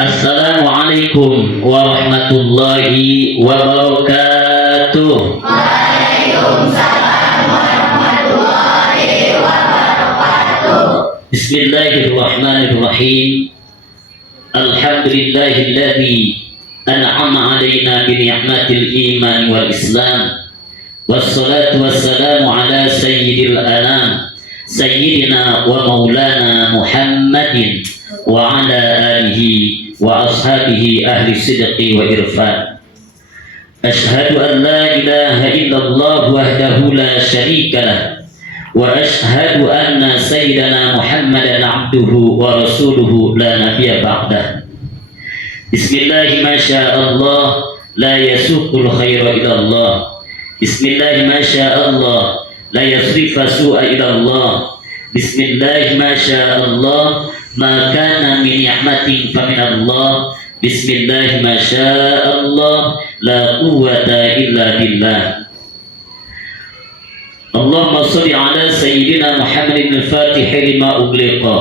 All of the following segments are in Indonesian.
Assalamualaikum warahmatullahi wabarakatuh. Waalaikumsalam warahmatullahi wabarakatuh. Bismillahirrahmanirrahim. Alhamdulillahilladzi an'ama alaina bi ni'matil iman wal islam. Wassalatu wassalamu ala sayyidil anam sayyidina wa maulana Muhammadin wa ala alihi wa ashabihi ahli sidqi wa irfan. Ashhadu an la ilaha illallah wahdahu la syarika lah wa ashhadu anna sayyidana Muhammadan abduhu wa rasuluhu la nabiyya ba'dah. Bismillahi ma sya'allah la yasuqul khaira ila Allah. Bismillahi ma sya'allah la yasrifa su'a ila Allah. Bismillahi ma sya'allah ma kana min ni'matin fa min Allah. Bismillahi ma sya'allah la quwwata illa billah. Allahumma shalli ala sayyidina Muhammadin al-Fatih lima ughliqa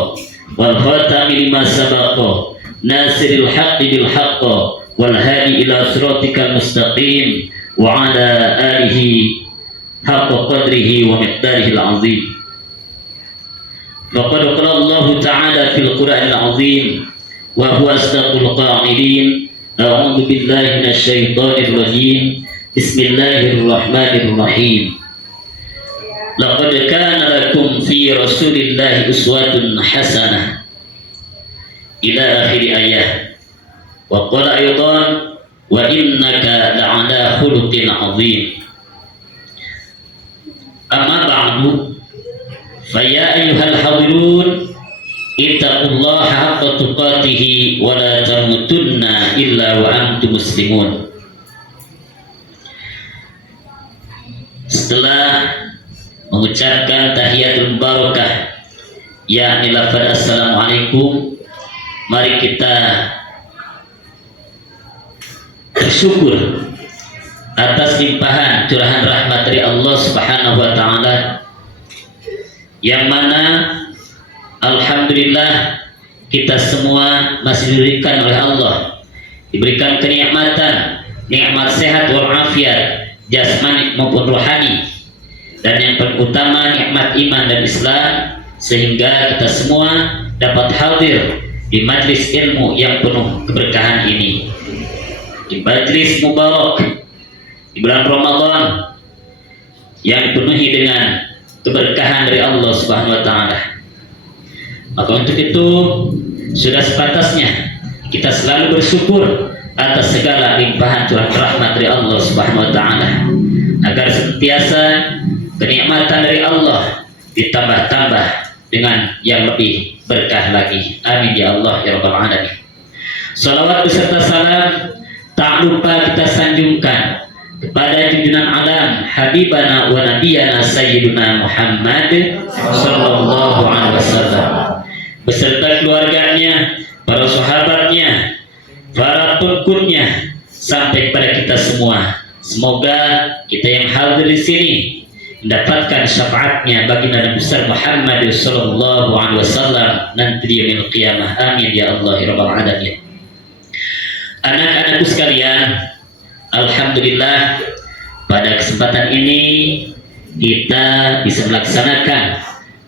wal khatami lima sabaqa nasiril haqqi bil haqqi wal hadi ila siratikal mustaqim wa ala alihi haqqa qadrihi wa miqdarihi al-azim. Faqad qala Allah ta'ala fil Qur'anil azim wa huwa asdaqul qa'ilin. A'udzu billahi minasy syaithanir rajim. Bismillahirrahmanirrahim. Laqad kana lakum fi Rasulillahi uswatun hasanah ila akhir ayat. Wa qala aidan wa innaka la'ala khuluqin 'azim. Amma ba'du, fa ya ayyuhal hadirun ittaqullaha haqqa tuqatih wa la tamutunna illa wa antum muslimun. Setelah mengucapkan tahiyatul barakah, yakni lafaz assalamualaikum, mari kita bersyukur atas limpahan curahan rahmat dari Allah Subhanahu wa taala, yang mana alhamdulillah kita semua masih diberikan oleh Allah, diberikan kenikmatan, nikmat sehat wal afiat jasmani maupun rohani, dan yang paling utama nikmat iman dan Islam, sehingga kita semua dapat hadir di majlis ilmu yang penuh keberkahan ini, di majlis mubarak di bulan Ramadan yang dipenuhi dengan keberkahan dari Allah Subhanahu wa taala. Maka untuk itu sudah sepantasnya kita selalu bersyukur atas segala limpahan curahan rahmat dari Allah Subhanahu wa taala, agar senantiasa kenikmatan dari Allah ditambah-tambah dengan yang lebih berkah lagi. Amin ya Allah ya rabbal alamin. Salawat beserta salam tak lupa kita sanjungkan kepada junjungan alam habibana wa nabiyana sayyiduna Muhammad sallallahu alaihi wasallam beserta keluarganya, para sahabatnya, para pengikutnya, sampai kepada kita semua. Semoga kita yang hadir di sini mendapatkan syafaatnya baginda Nabi besar Muhammad sallallahu alaihi wasallam nanti di yaumil qiyamah. Amin ya Allah ya rabbal alamin. Anak-anakku sekalian, alhamdulillah pada kesempatan ini kita bisa melaksanakan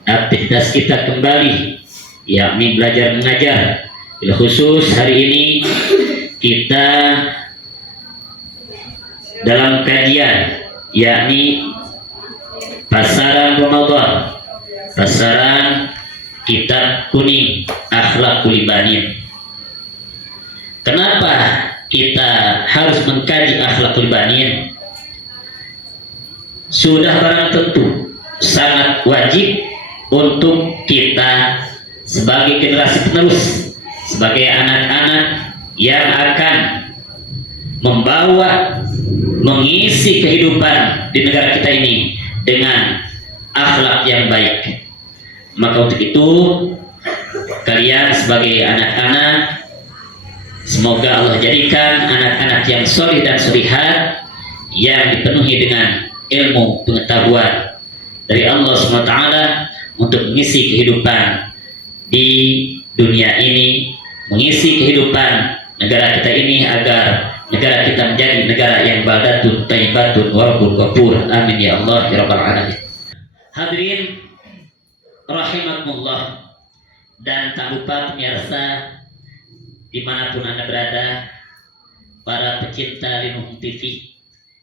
aktivitas kita kembali, yakni belajar mengajar. Bila khusus hari ini kita dalam kajian, yakni pasaran Ramadan, pasaran kitab kuning Akhlaqul Ibanin. Kenapa kita harus mengkaji Akhlaqul Ibanin? Sudah barang tentu sangat wajib untuk kita sebagai generasi penerus, sebagai anak-anak yang akan membawa, mengisi kehidupan di negara kita ini dengan akhlak yang baik. Maka untuk itu kalian sebagai anak-anak, semoga Allah jadikan anak-anak yang solih dan solihat, yang dipenuhi dengan ilmu pengetahuan dari Allah SWT untuk mengisi kehidupan di dunia ini mengisi kehidupan negara kita ini agar negara kita menjadi negara yang baldatun thayyibatun wa rabbul ghafur. Amin ya Allah ya rabbal alamin. Hadirin rahimakumullah, dan tak lupa pemirsa dimanapun Anda berada, para pecinta Linung TV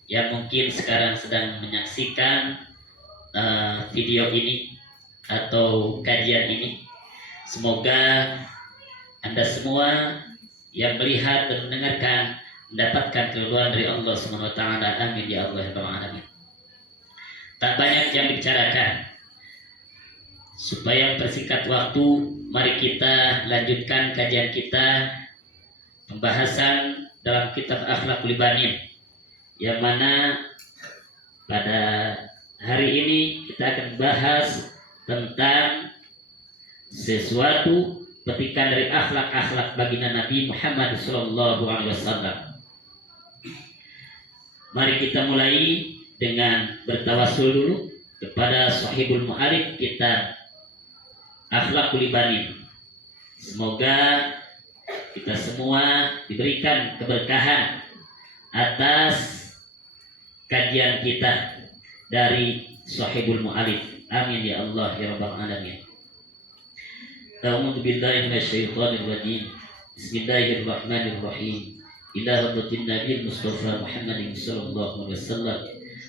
yang mungkin sekarang sedang menyaksikan video ini atau kajian ini, semoga Anda semua yang melihat dan mendengarkan mendapatkan keluhan dari Allah Subhanahu wa taala. Amin ya Allah ya rabbal alamin. Tak banyak yang dibicarakan, supaya persingkat waktu, mari kita lanjutkan kajian kita, pembahasan dalam kitab Akhlaqul Banin, yang mana pada hari ini kita akan bahas tentang sesuatu petikan dari akhlak-akhlak baginda Nabi Muhammad SAW. Mari kita mulai dengan bertawasul dulu kepada Sahibul Mu'arif kitab Akhlaqul Banin. Semoga kita semua diberikan keberkahan atas kajian kita dari Sahibul Mu'arif. Amin ya Allah ya rabbal alamin. A'udzu billahi minasyaitonir rajim. Bismillahirrahmanirrahim. Ila hadratin Nabi Mustafa Muhammadin sallallahu alaihi wasallam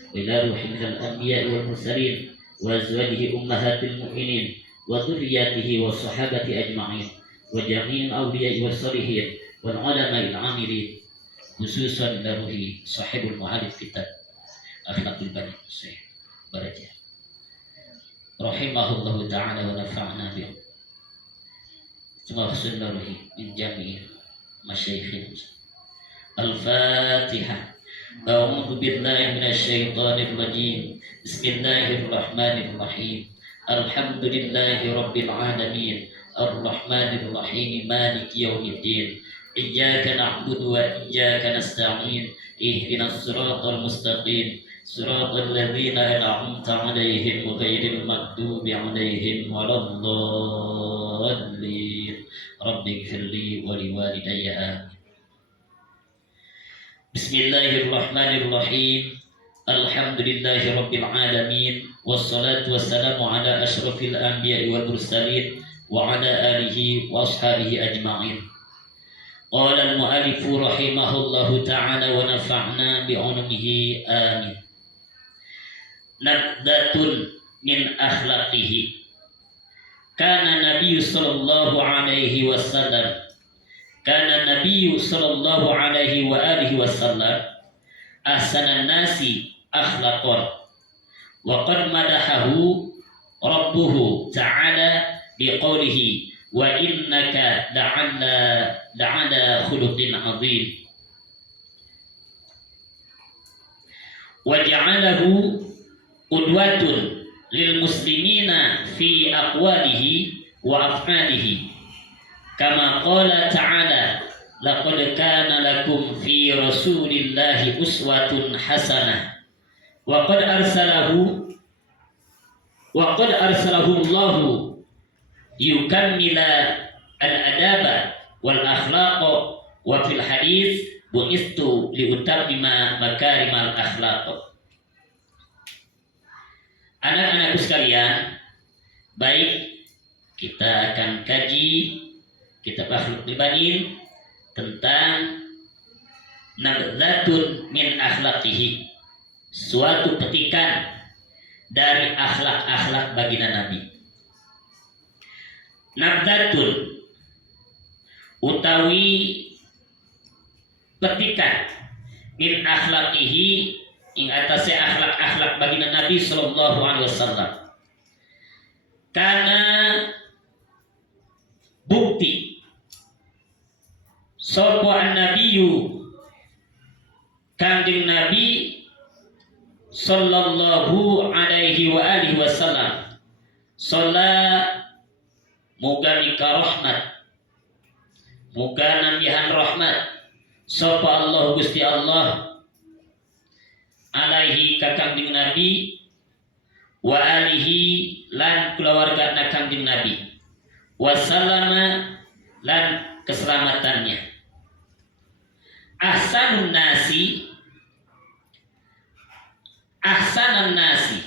wa ila ruhi minal anbiya'i wal mursalin wa azwajihi ummahatil mu'minin wa dhurriyyatihi wa sahabati ajma'in wa jami'il awliya'i was salihin wal ulama'il 'amilin, khususan ila ruhi Sahibul Mu'arif kitab Akhlaqul Banin Syekh Barajah rahimahullahu ta'ala wa nafa'na bihi. Maksud naruhi min jami'il masyayikhin. Al-Fatihah. A'udzu billahi minasyaitonir rajim. Bismillahirrahmanirrahim. Alhamdulillahi rabbil alamin. Ar-Rahmanir Rahim. Maliki yaumiddin. Iyyaka na'budu wa iyyaka nasta'in. Ihdinas siratal mustaqim. Siratal ladzina an'amta 'alaihim ghairil maghdubi 'alaihim waladdallin. Rabbi ighfirli wa liwalidayya amin. Bismillahirrahmanirrahim. Alhamdulillahi rabbil alamin. Wassalatu wassalamu ala asyrafil anbiya'i wal mursalin wa ala alihi wa ashabihi ajma'in. Qala al-mu'allifu rahimahullahu ta'ala wa nafa'na bi'ulumihi amin. Nabdatun min akhlaqihi. Kana Nabi sallallahu alaihi wasallam wa alihi wasallam ahsanan nasi akhlaqan wa qad madahahu rabbuhu ta'ala biqaulihi wa innaka la'ala khuluqin 'azim wa ja'alahu qudwatun lil muslimina fi aqwalihi wa af'alihi kama qala ta'ala laqad kana lakum fi rasulillahi uswatun hasanah wa qad arsalahu Allahu yukammila al-adaba wal akhlaqa wa fil hadis bu'istu li utammima makarimal akhlaq. Anak-anakku sekalian, baik, kita akan kaji kitab Akhlaqul Banin tentang nabdatun min akhlaqihi, suatu petikan dari akhlak-akhlak baginda Nabi. Nabdatun utawi petikan min akhlaqihi ing atase akhlak-akhlak baginda Nabi sallallahu alaihi wasallam. Karena bukti sapa an-nabiyyu kanjeng Nabi sallallahu alaihi wa alihi wasallam sholat muga mika rahmat, muga nambihan rahmat sapa Allah Gusti Allah alaihi ka kanjeng Nabi wa alihi lan keluarga kanjeng Nabi wasallama lan keselamatannya. Ahsanun nasi, ahsanan nasi.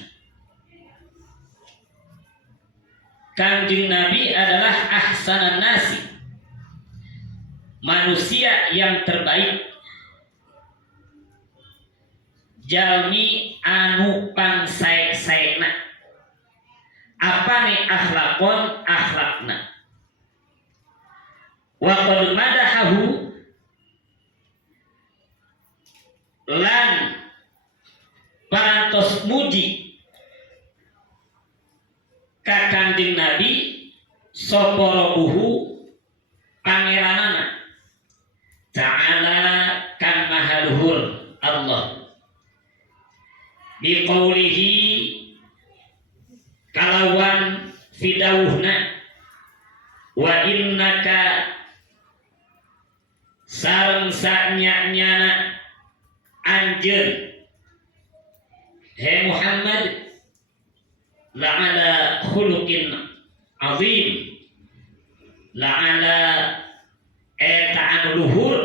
Kanjeng Nabi adalah ahsanan nasi, manusia yang terbaik, jalmi anu pangsae-saena, apane akhlakon akhlakna. Wa qad madahahu, lan parantos muji ka Kanjeng Nabi sapa rabbuhu pangeranana ta'ala kang maha luhur Allah biqaulihi kalawan fidauhna wa innaka sareng sanyana anjeun he Muhammad la'ala khuluqin azim, la'ala eta'an luhur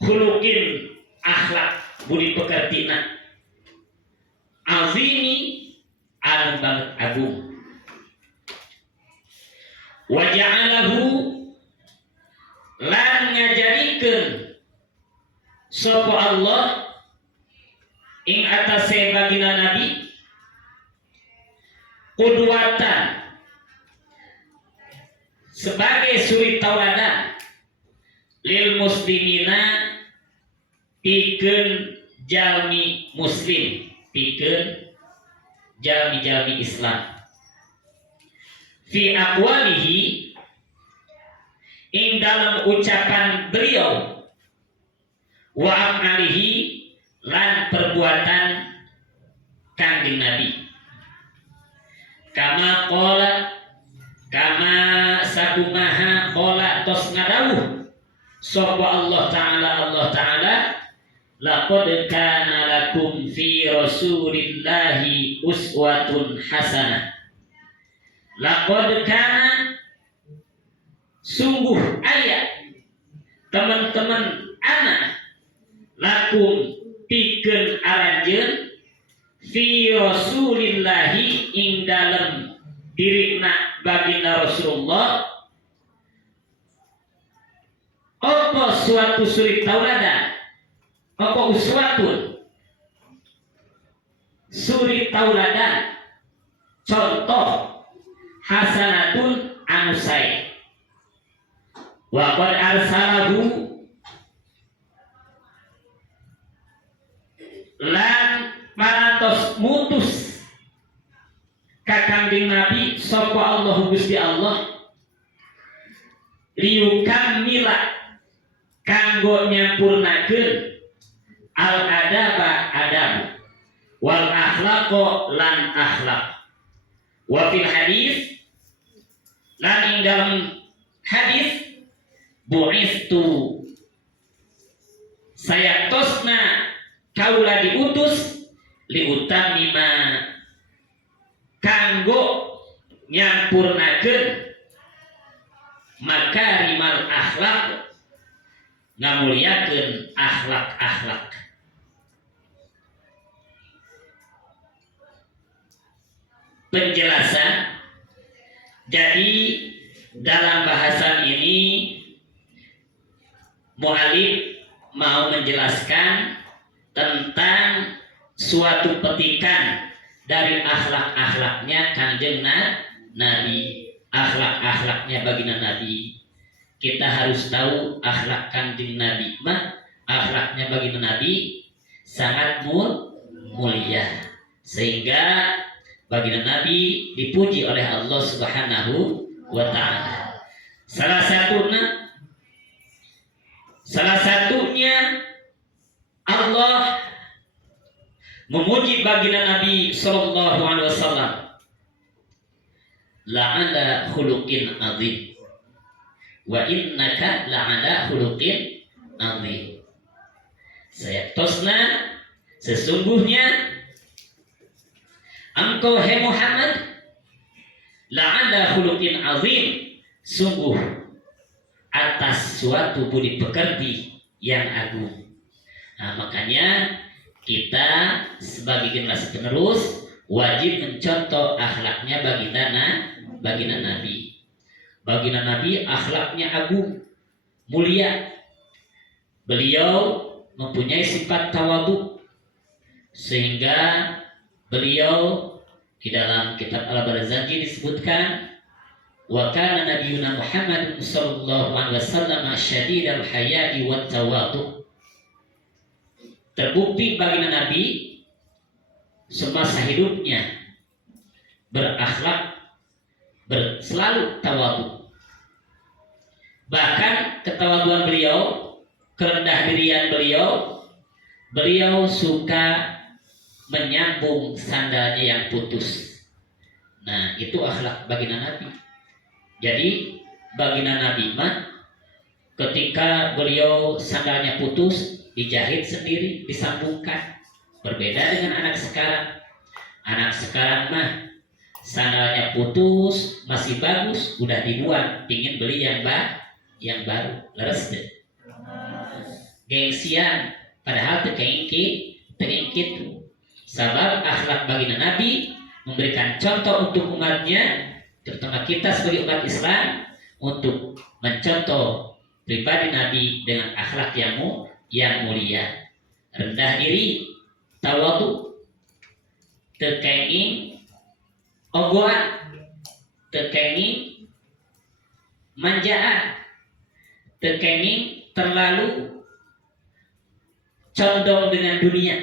khuluqin akhlak budi pekertina azimi anu banget agung. Wa ja'alahu lan ngajadikeun sapa Allah ing atase bagina Nabi qudwatan sebagai suri tauladan lil muslimina pikeun jalmi muslim, pikeun jalmi-jalmi Islam fi aqwalihi ing dalam ucapan beliau wa amalihi lan perbuatan Kanjeng Nabi. Kama qala, kama sakumaha qala tos ngadawuh sapa Allah Ta'ala laqad kana lakum fi rasulillahi uswatun hasanah. Laqad kana sungguh ayat teman-teman anak lakum pikeun aranjeun fi rasulillahi ing dalem dirina baginda Rasulullah apa suatu suri tauladan, apa uswatun suri tauladan, contoh hasanatun anu sae. Wa qad arsalahu lan parantos mutus ka Kanjeng Nabi sapa Allah Gusti Allah liukammila kanggo nyampurnakeun al adaba adab wal akhlaqo lan akhlak. Wa fil hadis lan ing dalam hadis bu'istu saya tosna kaula diutus liutamima kanggo nyampurnakeun makarimal akhlak, ngamuliakeun akhlak-akhlak. Penjelasan. Jadi dalam bahasan ini mu'alif mau menjelaskan tentang suatu petikan dari akhlak-akhlaknya Kanjeng Nabi, akhlak-akhlaknya baginda Nabi. Kita harus tahu akhlak Kanjeng Nabi akhlaknya baginda Nabi sangat mulia, sehingga baginda Nabi dipuji oleh Allah Subhanahu wa ta'ala. Salah satunya Allah memuji baginda Nabi sallallahu alaihi wasallam la'ala khuluqin azim wa innaka la'ala khuluqin azim. Saya tosna sesungguhnya engkau hai Muhammad la'ala khuluqin azim, sungguh suatu budi pekerti yang agung. Nah, makanya kita sebagai generasi penerus wajib mencontoh akhlaknya baginda Nabi. Baginda Nabi akhlaknya agung, mulia. Beliau mempunyai sifat tawadhu sehingga beliau di dalam kitab Al-Barzanji disebutkan wa kana nabiyuna Muhammad sallallahu alaihi wasallam syadidal haya'i wat tawadhu. Terbukti baginda Nabi semasa hidupnya berakhlak selalu tawadhu. Bahkan ketawaduan beliau, kerendah dirian beliau suka menyambung sandalnya yang putus. Nah, itu akhlak baginda Nabi. Jadi baginda Nabi mah ketika beliau sandalnya putus, dijahit sendiri, disambungkan. Berbeda dengan anak sekarang. Anak sekarang mah sandalnya putus, masih bagus, udah dibuang, ingin beli yang baru, leres deh. Gengsian, padahal terengkit. Sabab akhlak baginda Nabi memberikan contoh untuk umatnya, terutama kita sebagai umat Islam, untuk mencontoh pribadi Nabi dengan akhlak yang mulia, rendah diri, tawadhu, tekenging, ogohan, tekenging, manjaan, tekenging terlalu condong dengan dunia.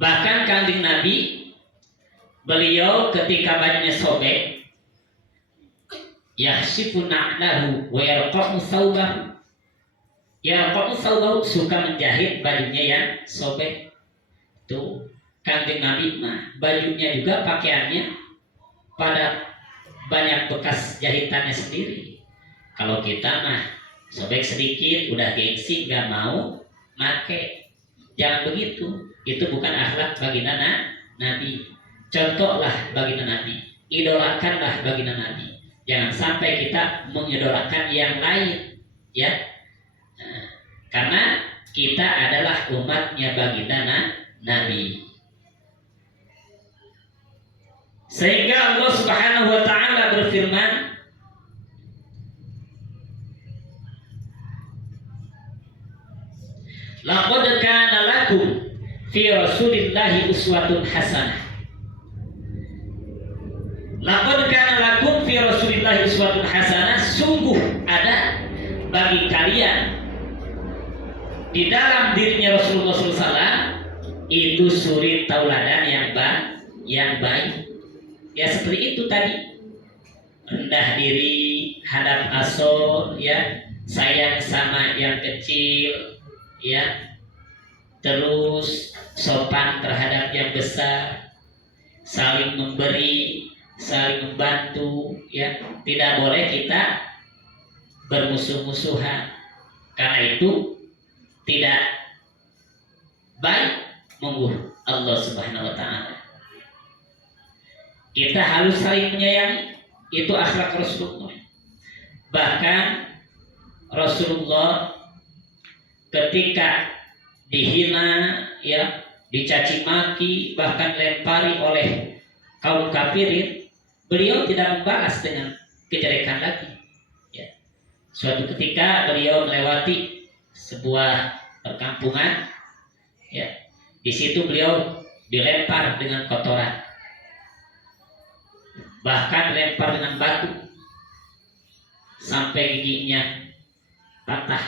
Bahkan kanjeng Nabi, beliau ketika bajunya sobek, yahsifu na'lahu wa yarqa'u thawbahu. Yarqa'u thawbahu, suka menjahit bajunya yang sobek. Tuh, kanjeng Nabi mah bajunya juga pakaiannya pada banyak bekas jahitannya sendiri. Kalau kita mah sobek sedikit udah gengsi, nggak mau make. Jangan begitu. Itu bukan akhlak baginda Nabi. Contohlah baginda Nabi, idolakanlah baginda Nabi. Jangan sampai kita mengidolakan yang lain, ya. Nah, karena kita adalah umatnya baginda Nabi. Sehingga Allah Subhanahu wa taala berfirman, laqad kana lakum fi Rasulillahi uswatun hasanah. Laqad kana lakum fi Rasulillahi uswatun hasanah. Sungguh ada bagi kalian di dalam dirinya Rasulullah SAW itu suri tauladan yang baik. Ya seperti itu tadi, rendah diri, hadap asor, ya, sayang sama yang kecil, ya, terus sopan terhadap yang besar, saling memberi, saling membantu, ya. Tidak boleh kita bermusuh-musuhan, karena itu tidak baik mengurung Allah Subhanahu wa taala. Kita harus saling menyayangi, itu akhlak Rasulullah. Bahkan Rasulullah ketika dihina, ya, dicaci maki, bahkan lempari oleh kaum kafirin, beliau tidak membalas dengan kejelekan lagi, ya. Suatu ketika beliau melewati sebuah perkampungan, ya, di situ beliau dilempar dengan kotoran, bahkan dilempar dengan batu sampai giginya patah.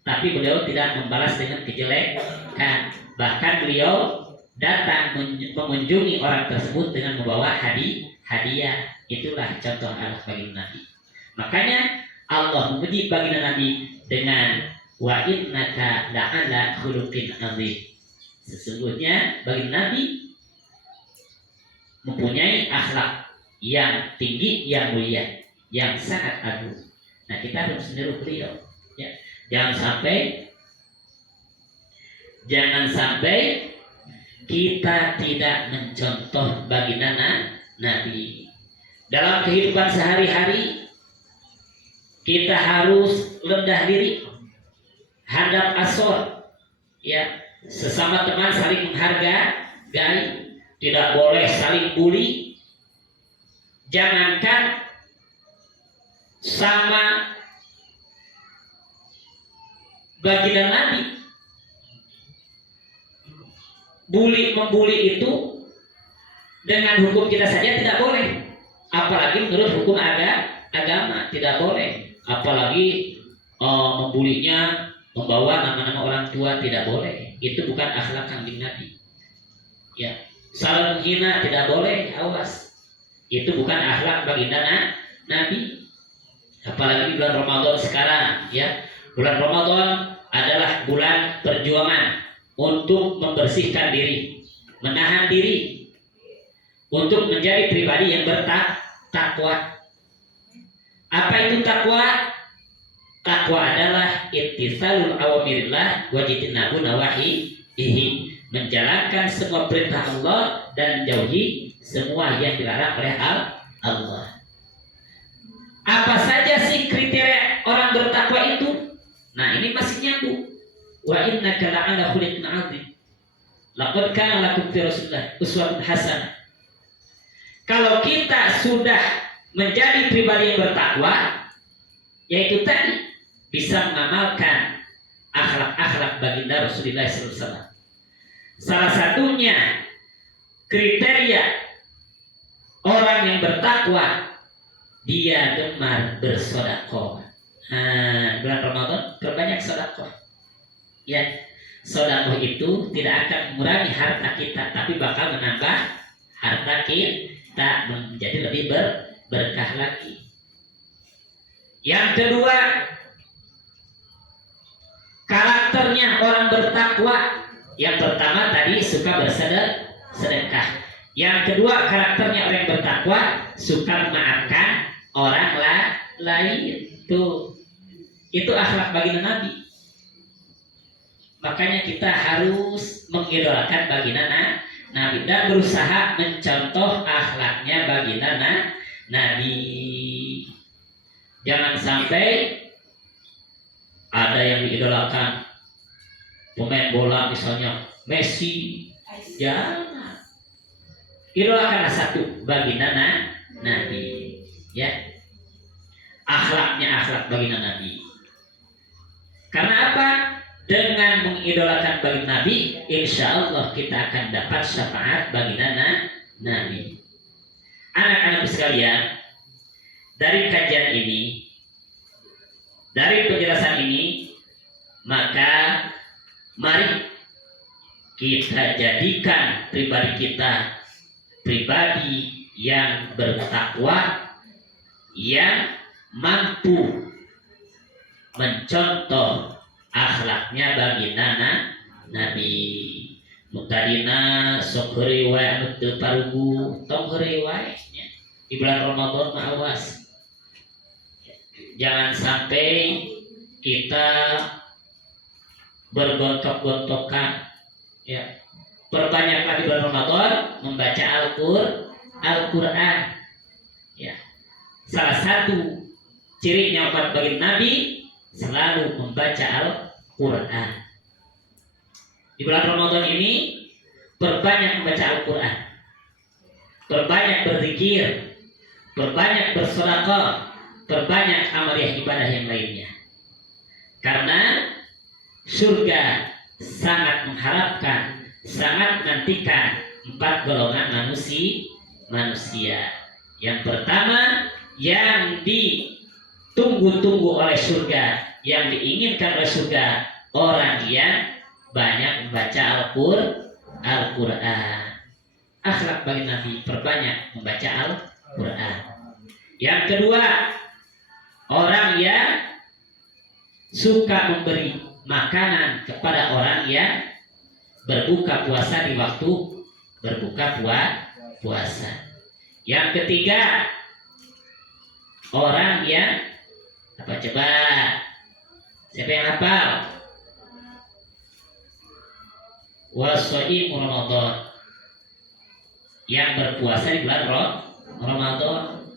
Tapi beliau tidak membalas dengan kejelekan. Bahkan beliau datang mengunjungi orang tersebut dengan membawa hadiah. Itulah contoh akhlak baginda Nabi. Makanya Allah memuji baginda Nabi dengan wa innaka la'ala khuluqin azim. Sesungguhnya baginda Nabi mempunyai akhlak yang tinggi, yang mulia, yang sangat agung. Nah, kita harus meniru beliau, ya. Jangan sampai kita tidak mencontoh baginda Nabi dalam kehidupan sehari-hari. kita harus rendah diri, hadap asor, ya, sesama teman saling menghargai, tidak boleh saling bully. Jangankan sama baginda Nabi, membuli itu dengan hukum kita saja tidak boleh, apalagi menurut hukum agama tidak boleh, apalagi membulinya membawa nama-nama orang tua tidak boleh. Itu bukan akhlak kanjeng Nabi. Ya, saling menghina tidak boleh, awas. Itu bukan akhlak baginda Nabi. Apalagi bulan Ramadan sekarang, ya. Bulan Ramadan adalah bulan perjuangan untuk membersihkan diri, menahan diri, untuk menjadi pribadi yang bertakwa. Apa itu takwa? Takwa adalah ittisalul awamirillah wa jitnabu nawahihi, menjalankan semua perintah Allah dan menjauhi semua yang dilarang oleh Allah. Apa saja sih kriteria orang bertakwa itu? Nah, ini masih nyambung. Wa innaka la'ala khuluqin 'adzim. Laqad kana lakum fi Rasulillah uswatun hasanah. Kalau kita sudah menjadi pribadi yang bertakwa, yaitu tadi bisa mengamalkan akhlak-akhlak baginda Rasulullah SAW. Salah satunya kriteria orang yang bertakwa, dia gemar bersedekah. Bulan Ramadan perbanyak sedekah. Ya, sedekah itu tidak akan mengurangi harta kita, tapi bakal menambah harta kita menjadi lebih berkah lagi. Yang kedua, karakternya orang bertakwa. Yang pertama tadi suka bersedekah. Yang kedua, karakternya orang yang bertakwa suka memaafkan orang lain. Itu akhlak baginda Nabi. Makanya kita harus mengidolakan baginda Nabi dan berusaha mencontoh akhlaknya baginda Nabi. Jangan sampai ada yang diidolakan pemain bola misalnya Messi, jangan. Idolakanlah satu baginda Nabi, ya. Akhlaknya akhlak baginda Nabi. Karena apa? Dengan mengidolakan baginda Nabi, insya Allah kita akan dapat syafaat baginda Nabi. Anak-anak sekalian, dari kajian ini, dari penjelasan ini, maka mari kita jadikan pribadi kita pribadi yang bertakwa, yang mampu mencontoh akhlaknya baginda Nabi. Mutadina sok riwayat anu teu parugu tong riwayat di bulan Ramadan awas. Jangan sampai kita bergontok-gontokan, ya. Perbanyaklah di bulan Ramadan membaca Al-Quran, ya. Salah satu cirinya umat baginda Nabi selalu membaca Al-Quran. Di bulan Ramadan ini perbanyak membaca Al-Quran, perbanyak berzikir, perbanyak bersedekah, perbanyak amaliyah ibadah yang lainnya. Karena surga sangat mengharapkan, sangat menantikan 4 golongan manusia. Yang pertama, yang ditunggu-tunggu oleh surga, yang diinginkan oleh surga, orang yang banyak membaca Al-Quran. Akhlak bagi Nabi, perbanyak membaca Al-Quran. Yang kedua, orang yang suka memberi makanan kepada orang yang berbuka puasa di waktu berbuka puasa. Yang ketiga, orang yang apa coba? Siapa yang hafal? Wasaimu Ramadan, yang berpuasa di bulan Ramadan.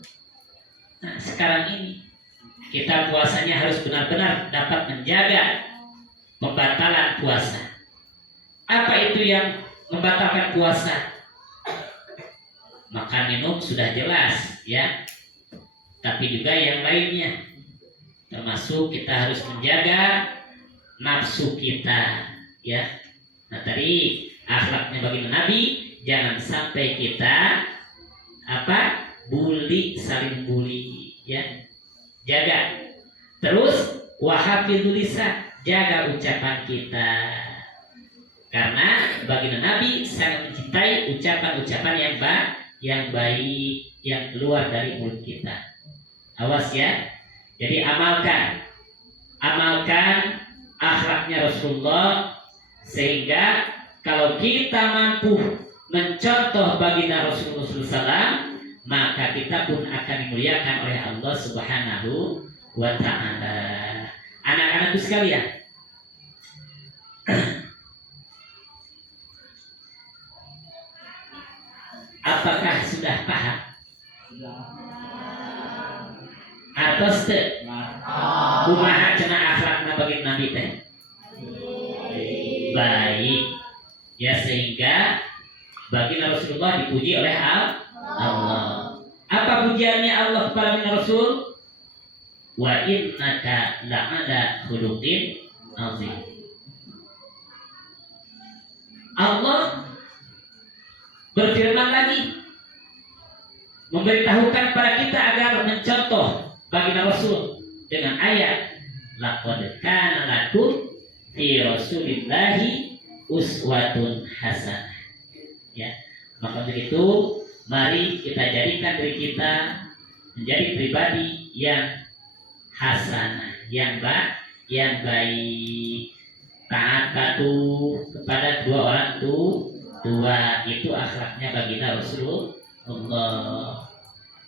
Nah, sekarang ini kita puasanya harus benar-benar dapat menjaga pembatalan puasa. Apa itu yang membatalkan puasa? Makan minum sudah jelas ya, tapi juga yang lainnya, termasuk kita harus menjaga nafsu kita ya. Nah tadi akhlaknya bagi Nabi, jangan sampai kita saling bully ya, jaga. Terus wahafidul lisan, jaga ucapan kita, karena baginda Nabi sangat mencintai ucapan-ucapan yang baik yang keluar dari mulut kita. Awas ya. Jadi amalkan akhlaknya Rasulullah, sehingga kalau kita mampu mencontoh baginda Rasulullah SAW, maka kita pun akan dimuliakan oleh Allah Subhanahu wa Ta'ala. Anak-anakku sekalian, apakah sudah paham? Atau kumaha cenah akhlakna bagi Nabi teh? Baik. Ya, sehingga baginda Rasulullah dipuji oleh Allah. Apa pujiannya Allah kepada baginda Rasul? Wa innaka la'ala khuluqin azim. Allah berfirman lagi, memberitahukan pada kita agar mencontoh baginda Rasul dengan ayat laqad kana lakum fi rasulillahi uswatun hasanah. Ya, maka begitu mari kita jadikan diri kita menjadi pribadi yang hasanah, yang baik, taat patuh kepada kedua orang tua, itu akhlaknya baginda Rasulullah.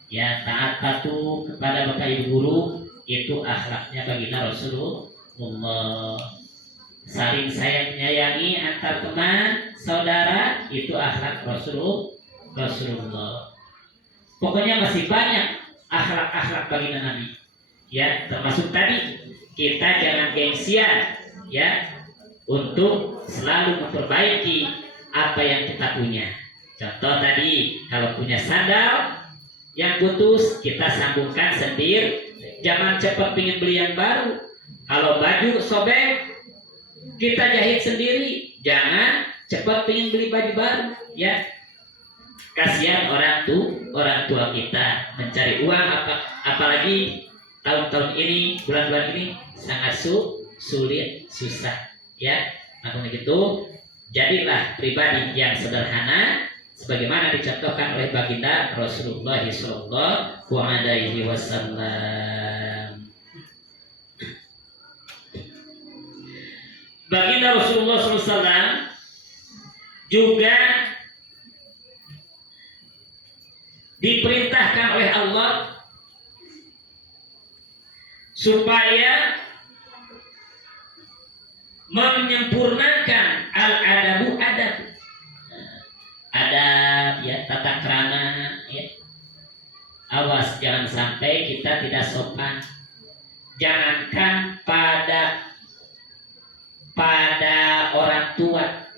Ya, taat patuh kepada bapak ibu guru, itu akhlaknya baginda Rasulullah. Saling sayang menyayangi antar teman saudara, itu akhlak Rasulullah. Pokoknya masih banyak akhlak-akhlak baginda Nabi. Ya, termasuk tadi kita jangan gengsian ya untuk selalu memperbaiki apa yang kita punya. Contoh tadi, kalau punya sandal yang putus, kita sambungkan sendir. Jangan cepat ingin beli yang baru. Kalau baju sobek, kita jahit sendiri. Jangan cepat ingin beli baju baru ya. Kasihan orang tua kita mencari uang, apalagi tahun-tahun ini, bulan-bulan ini sangat sulit, susah ya. Maka begitu, jadilah pribadi yang sederhana sebagaimana dicontohkan oleh baginda Rasulullah sallallahu alaihi wasallam. Baginda Rasulullah SAW juga diperintahkan oleh Allah supaya menyempurnakan al-adabu adab ya, tata krama ya. Awas jangan sampai kita tidak sopan. Jangankan pada orang tua,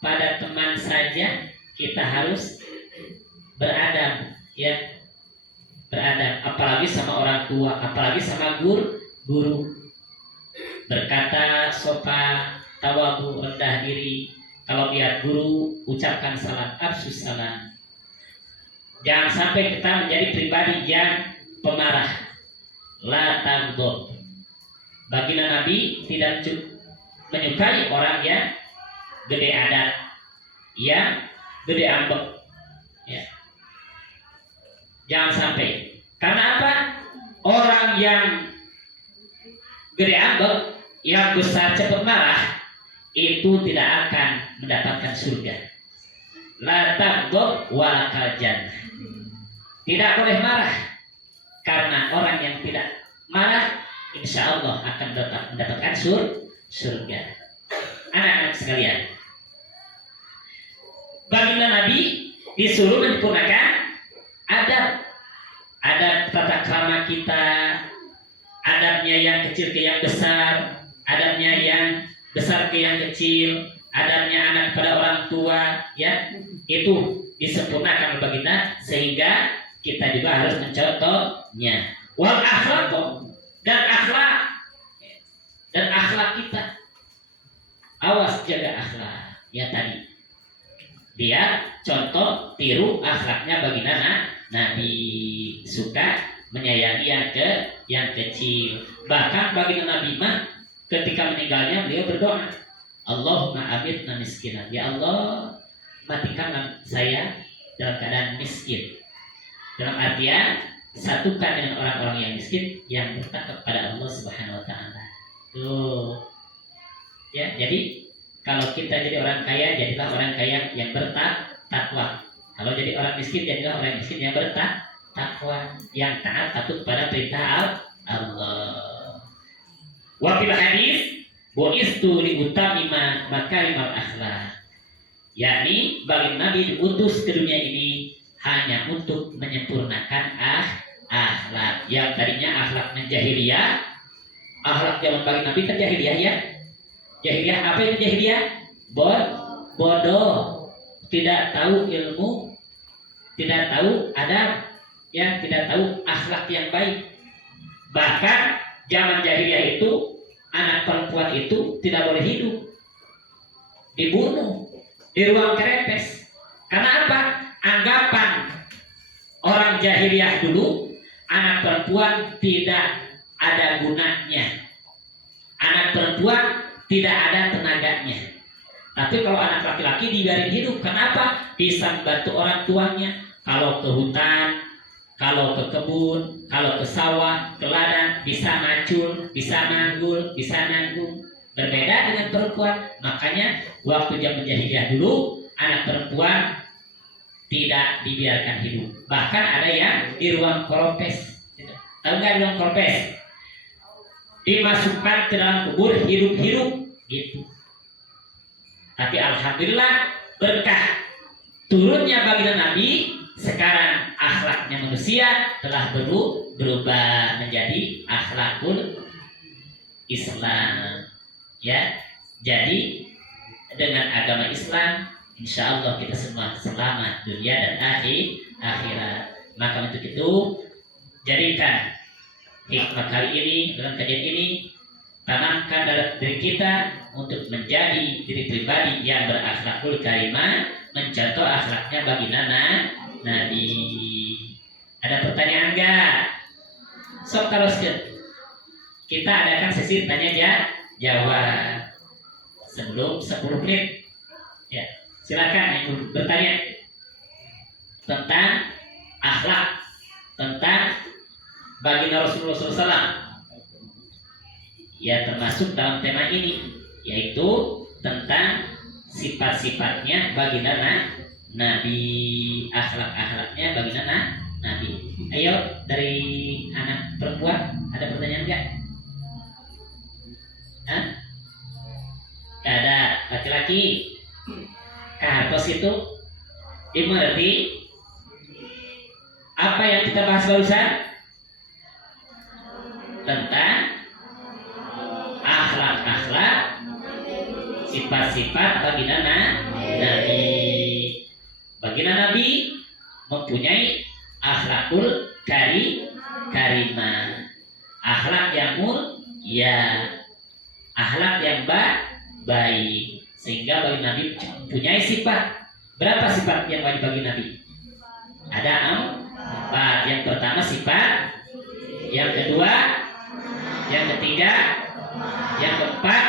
pada teman saja kita harus beradab ya, beradab, apalagi sama orang tua, apalagi sama guru. Berkata sopan, tawadhu, rendah diri. Kalau lihat guru, ucapkan salam, afsus salam. Jangan sampai kita menjadi pribadi yang pemarah. La taghdab. Baginda Nabi tidak menyukai orang yang gede adat, yang gede ambek ya. Jangan sampai. Karena apa? Orang yang gede ambek, yang besar cepat marah, itu tidak akan mendapatkan surga. La taghdab wa lakal jannah. Tidak boleh marah, karena orang yang tidak marah insya Allah akan mendapatkan surga. Anak-anak sekalian, baginda Nabi disuruh menyempurnakan adab tata krama kita adabnya yang kecil ke yang besar, adabnya yang besar ke yang kecil, adabnya anak pada orang tua, ya, itu disempurnakan baginda sehingga kita juga harus mencontohnya. Wal akhlaq, dan akhlak kita, awas jaga akhlak, ya tadi. Dia contoh tiru akhlaknya baginda Nabi, suka menyayangi yang kecil. Bahkan baginda Nabi mah ketika meninggalnya beliau berdoa, Allahumma amitna miskinan, ya Allah matikan saya dalam keadaan miskin. Dalam artian satukan dengan orang-orang yang miskin yang bertakwa kepada Allah Subhanahu wa taala. Tuh. Ya, jadi kalau kita jadi orang kaya, jadilah orang kaya yang bertakwa. Kalau jadi orang miskin, jadilah orang miskin yang bertakwa, yang taat patuh pada perintah Allah. Wa fil hadis bu'istu li utamima makarimal akhlak. Yakni bagi Nabi diutus ke dunia ini hanya untuk menyempurnakan akhlak. Yang tadinya akhlaknya jahiliyah, akhlak zaman bagi Nabi kan jahiliyah, ya. Jahiliyah, apa itu jahiliyah? Bodoh, tidak tahu ilmu, tidak tahu adab, ya, tidak tahu akhlak yang baik. Bahkan zaman jahiliyah itu anak perempuan itu tidak boleh hidup, dibunuh di ruang kerepes. Karena apa? Anggapan orang jahiliyah dulu, anak perempuan tidak ada gunanya, anak perempuan tidak ada tenaganya. Tapi kalau anak laki-laki dibiarin hidup, kenapa? Bisa membantu orang tuanya. Kalau ke hutan, kalau ke kebun, kalau ke sawah, ke ladang, bisa macul, bisa nanggul, bisa nanggung. Berbeda dengan perempuan. Makanya waktu zaman jahiliyah dulu, anak perempuan tidak dibiarkan hidup. Bahkan ada yang di ruang koropes. Tahu nggak ruang koropes? Dimasukkan ke dalam kubur hidup-hidup gitu. Tapi alhamdulillah berkah turunnya baginda Nabi, sekarang akhlaknya manusia telah berubah menjadi akhlakul Islam, ya. Jadi dengan agama Islam insya Allah kita semua selamat dunia dan akhirat. Maka untuk itu jadikan hikmah kali ini dalam kajian ini, tanamkan dalam diri kita untuk menjadi diri pribadi yang berakhlakul karimah, mencontoh akhlaknya baginda Nabi. Ada pertanyaan enggak? Sok kalau kita adakan sesi tanya jawab sebelum 10 menit. Ya, silakan yang bertanya tentang akhlak, tentang baginda Rasulullah SAW, ya, termasuk dalam tema ini, yaitu tentang sifat-sifatnya baginda Nabi, akhlak-akhlaknya baginda Nabi. Ayo, dari anak perempuan ada pertanyaan enggak? Hah? Gak ada. Laki-laki Kartos itu dimengerti apa yang kita bahas barusan tentang akhlak-akhlak, sifat-sifat baginda Nabi. Baginda Nabi mempunyai akhlakul karimah, akhlak yang mulia, akhlak yang baik, sehingga baginda Nabi mempunyai sifat. Berapa sifat yang wajib bagi Nabi? Ada 4. Yang pertama sifat, yang kedua, yang ketiga, yang keempat,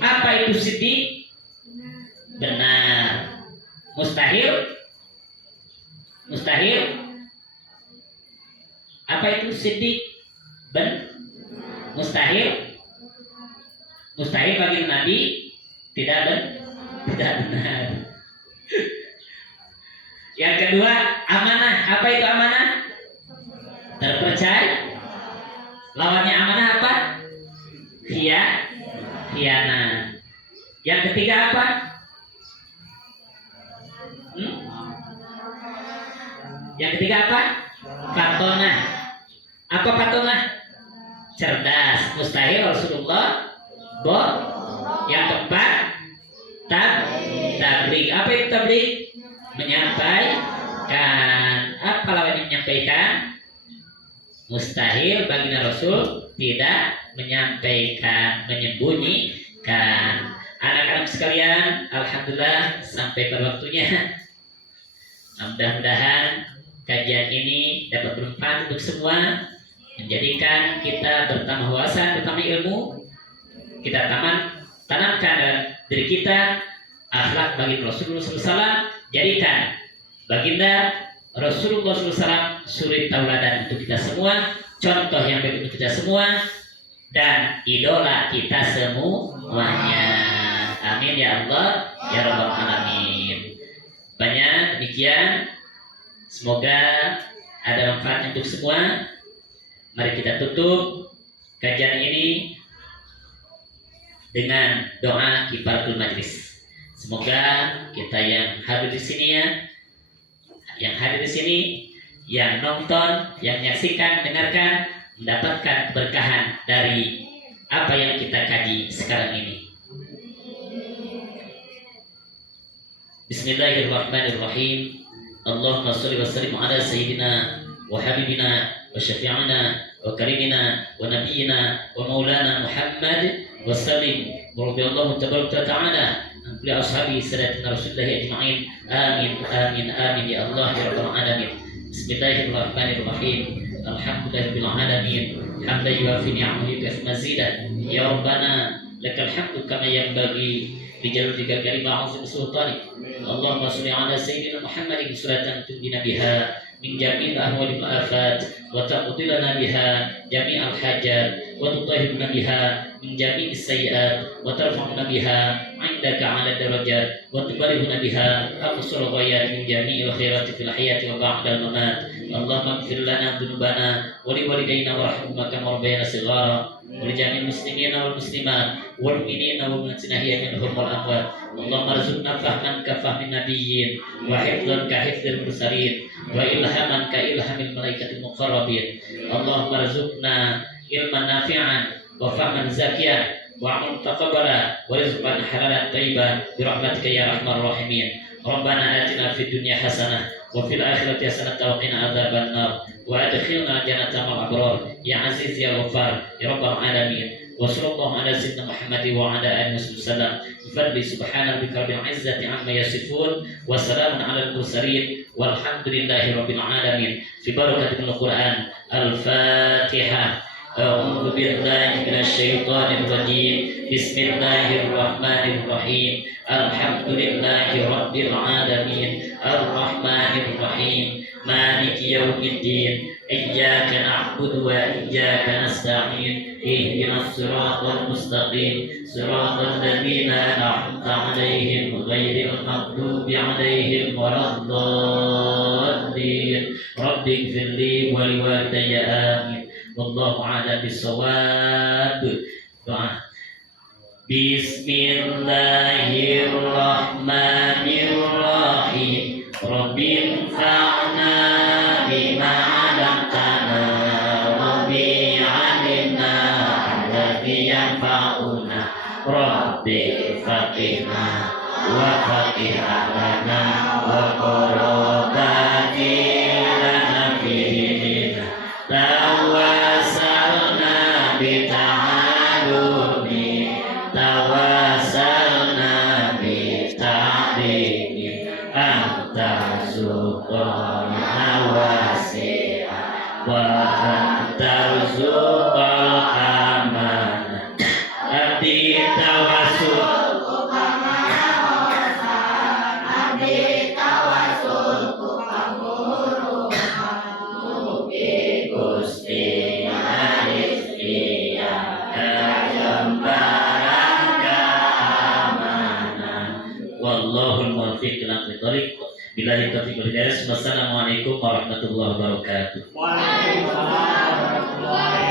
apa itu siddiq? Benar. Mustahil? Mustahil? Apa itu siddiq? Mustahil? Mustahil bagi Nabi tidak benar. Yang kedua, amanah. Apa itu amanah? Terpercaya. Lawannya amanah apa? Khianat. Yang ketiga apa? Yang ketiga apa? Patonah. Apa patonah? cerdas. Mustahil Rasulullah yang keempat tabligh. Apa itu tabligh? Menyampaikan. Apa lawan menyampaikan? Mustahil bagi Rasul tidak menyampaikan, menyembunyikan. Anak-anak sekalian, alhamdulillah sampai pada waktunya. Mudah-mudahan kajian ini dapat bermanfaat untuk semua, menjadikan kita bertambah wawasan, bertambah ilmu. Kita tanamkan dalam diri kita akhlak bagi Rasulullah SAW. Jadikan baginda Rasulullah SAW suri tauladan untuk kita semua, contoh yang baik untuk kita semua, dan idola kita semuanya. Amin ya Allah ya Rabbal Alamin. Banyak demikian. Semoga ada manfaat untuk semua. Mari kita tutup kajian ini dengan doa kifaratul majlis. Semoga kita yang hadir di sini yang nonton, yang menyaksikan, mendengarkan, mendapatkan keberkahan dari apa yang kita kaji sekarang ini. Bismillahirrahmanirrahim. Allahumma sholli wa sallim ala sayyidina wa habibina wa syafi'ina wa karimina wa nabiyyina wa maulana Muhammad wa sallim wa radhiyallahu tabaraka ta'ala an kulli ashabi sadatina Rasulillah ajma'in. Amin amin amin ya Allah ya rabbal alamin. Bismillahirrahmanirrahim. Alhamdulillahirabbil alamin. Hamdan yuwafi ni'amahu yukafi mazidah. Ya rabbana lakal hamdu kama yanbaghi bijalika kalimah azim sultanik. Allahumma sholli ala sayyidina Muhammadin salatan tunjina biha min jami'il ahwali wal afat wa taqdi lana biha jami'al hajat wa tutahhirna biha min jami'is sayyi'at wa tarfa'una biha 'indaka 'ala darajat wa tubalighuna biha aqsal ghayat min jami'il khairati fil hayati wa ba'dal mamat. Allahumma ighfir lana dhunubana wa li walidayna warhamhuma kama rabbayana shighara wa li jami'il muslimina wal muslimat wal mu'minina wal mu'minati ahya'i minhum wal amwat. Allahumma arzuqna fahman ka fahmin nabiyyin wa hifdhan ka hifdzil mursalin wa ilhaman ka ilhamil malaikatil muqarrabin. Allahumma arzuqna ilman nafi'an wa fahman zakiyan wa 'amalan taqabbala wa rizqan halalan thayyiban bi rahmatika ya arhamar rahimin. Rabbana atina fid dunya hasanah wa fil akhirati hasanah wa qina adzaban nar wa adkhilna jannata ma'al abrar ya aziz ya ghafar ya rabbal alamin. Wa sallallahu ala sayyidina Muhammad wa ala alihi wasallam. Bifadli subhana rabbika rabbil izzati amma yasifun wa salamun ala al-mursalin walhamdulillahi rabbil alamin. Fi barakatil Qur'an. Al-Fatihah. A'udzu billahi minasy syaithanir rajim. Bismillahirrahmanirrahim. Alhamdulillahi rabbil alamin. Arrahmanir rahim. Maliki yaumiddin. Iyyaka na'budu wa iyyaka nasta'in. Ihdinas siratal mustaqim. Siratal ladzina an'amta 'alaihim ghairil maghdubi 'alaihim waladdallin. Rabbighfirli wa liwalidayya amin. Wallahu a'lam bissawab. Doa. Bismillahirrahmanirrahim. Rabbil fa'na bima 'allamtana. Rabbi 'allimna alladhi yanfa'una. Rabbi faqihna wa faqih lana wa qarabati lana fi dinina. Tawassalna bi ta'alumi, tawassalna bi ta'limi. Anta zuqana wasi'a wa anta zuqal amana. Abdi tawassul Gusti Manis Iya Kajembaran keamanan. Wallahul muwaffiq ila thoriq. Billahi taufiq wal hidayah. Wassalamualaikum warahmatullahi wabarakatuh. Waalaikumsalam warahmatullahi